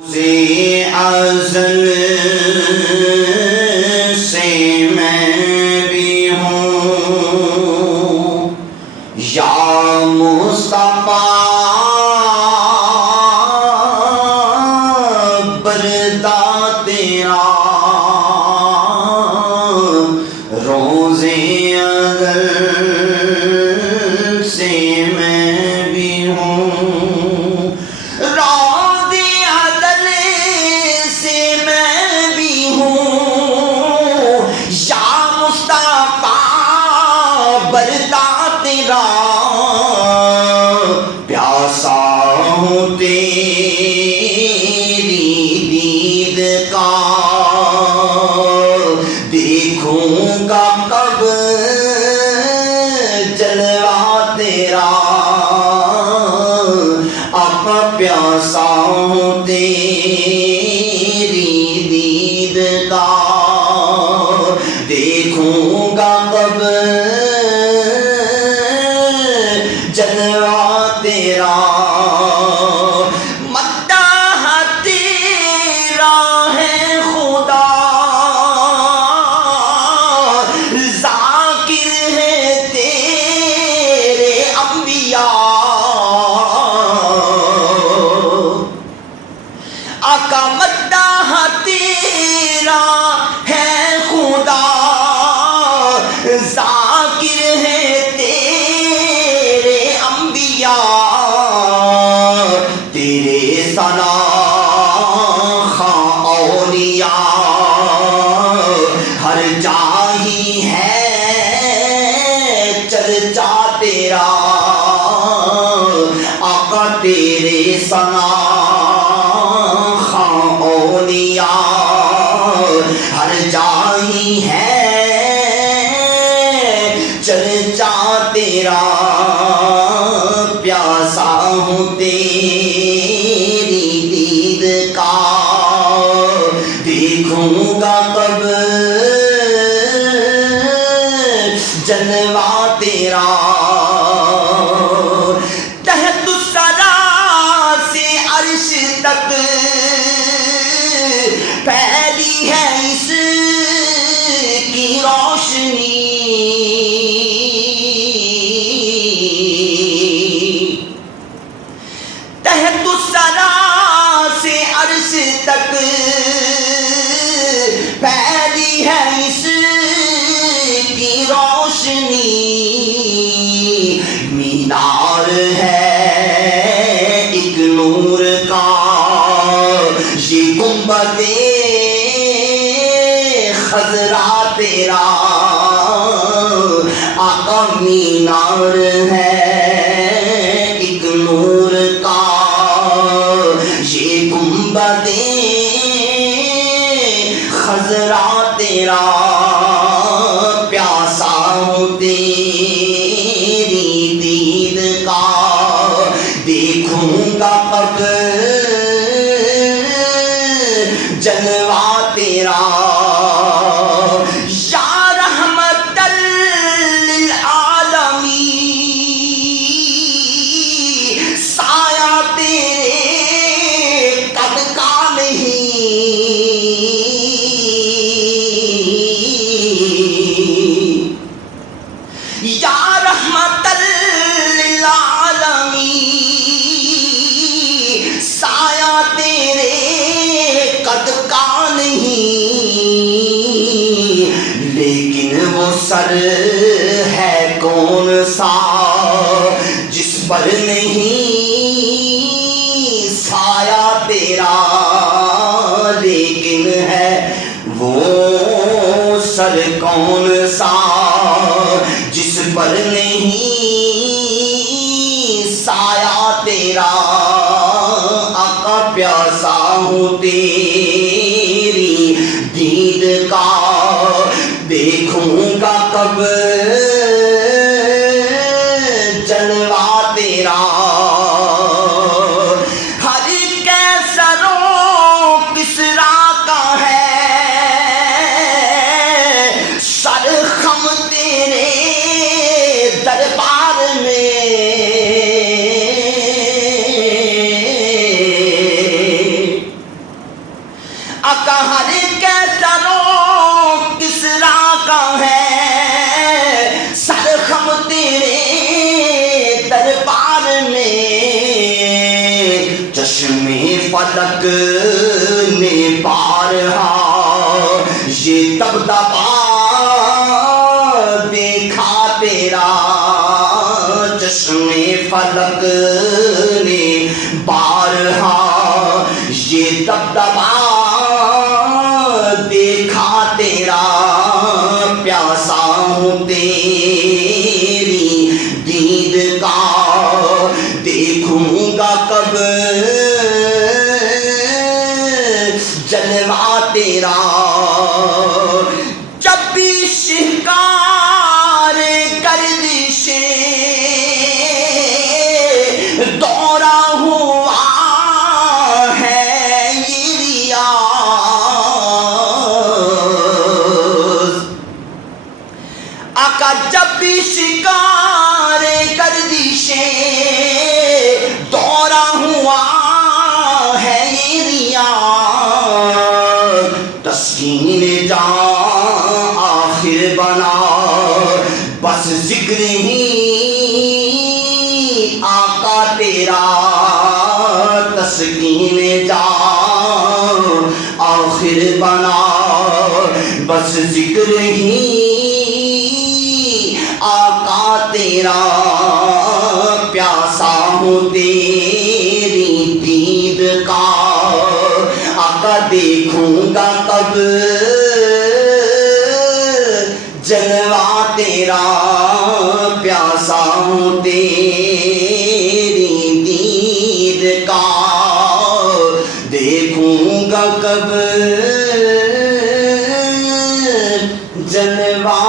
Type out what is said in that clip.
ازل سے میں بھی ہوں یا مصطفیٰ بردہ تیرا روزے ازل سے میں بھی ہوں برتا تیرا پیاسا ہوں تیری دید کا دیکھوں گا کب جلوہ تیرا اب پیاسا ہوں تیری دید کا دیکھوں گا کب جلوہ تیرا مداح تیرا ہے خدا ذاکر ہے تیرے انبیاء آقا مداح تیرا ہے خدا ذاکر ہے تیرے ثنا خواں اولیاء ہر جاہی ہے چرچا تیرا آقا تیرے ثنا خواں اولیاء ہر جاہی ہے چرچا تیرا پیاسا ہوں تیری دید کا دیکھوں گا کب جلوہ تیرا تحت الثری سے عرش تک پھیلی ہے اس کی روشنی تحت الثری سے عرش تک پھیلی ہے اس کی روشنی مینار ہے ایک نور کا یہ گنبد خضرا تیرا آقا مینار ہے ایک نور کا یہ گنبد خضرا تیرا پیاسا ہوں تیری دید کا دیکھوں گا کب جلوہ تیرا یا رحمت للعالمین سایہ تیرے قد کا نہیں یا رحمت للعالمین سایہ تیرے قد کا نہیں لیکن وہ سر ہے کون سا جس پر نہیں سایہ تیرا لیکن ہے وہ سر کون سا جس پر نہیں سایہ تیرا آقا پیاسا ہوں تیری دید کا دیکھوں گا کب جلوہ تیرا ہر کیسروں کسرا کا ہے سر خم تیرے دربار میں شہر کیسروں کسرا کا ہے سرخم تیرے دربار میں چشم فلک نے بارہا یہ دبدبا دیکھا تیرا چشم فلک نے بارہا یہ دبدبا دیکھا تیرا پیاسا ہوں تیری دید کا دیکھوں گا کب جلوہ تیرا جب بھی شکار گردشیں دورہ ہوا ہے یہ ریاض آقا جب بھی شکار گردشیں دورہ ہوا ہے یہ ریاض تسکین جان آخر بنا بس ذکر ہی آقا تیرا تسکین جان آخر بنا بس ذکر ہی آقا تیرا پیاسا ہوں تیری دید کا آقا دیکھوں گا کب جلوہ تیرا پیاسا ہوں تیری دید کا دیکھوں گا کب جلوہ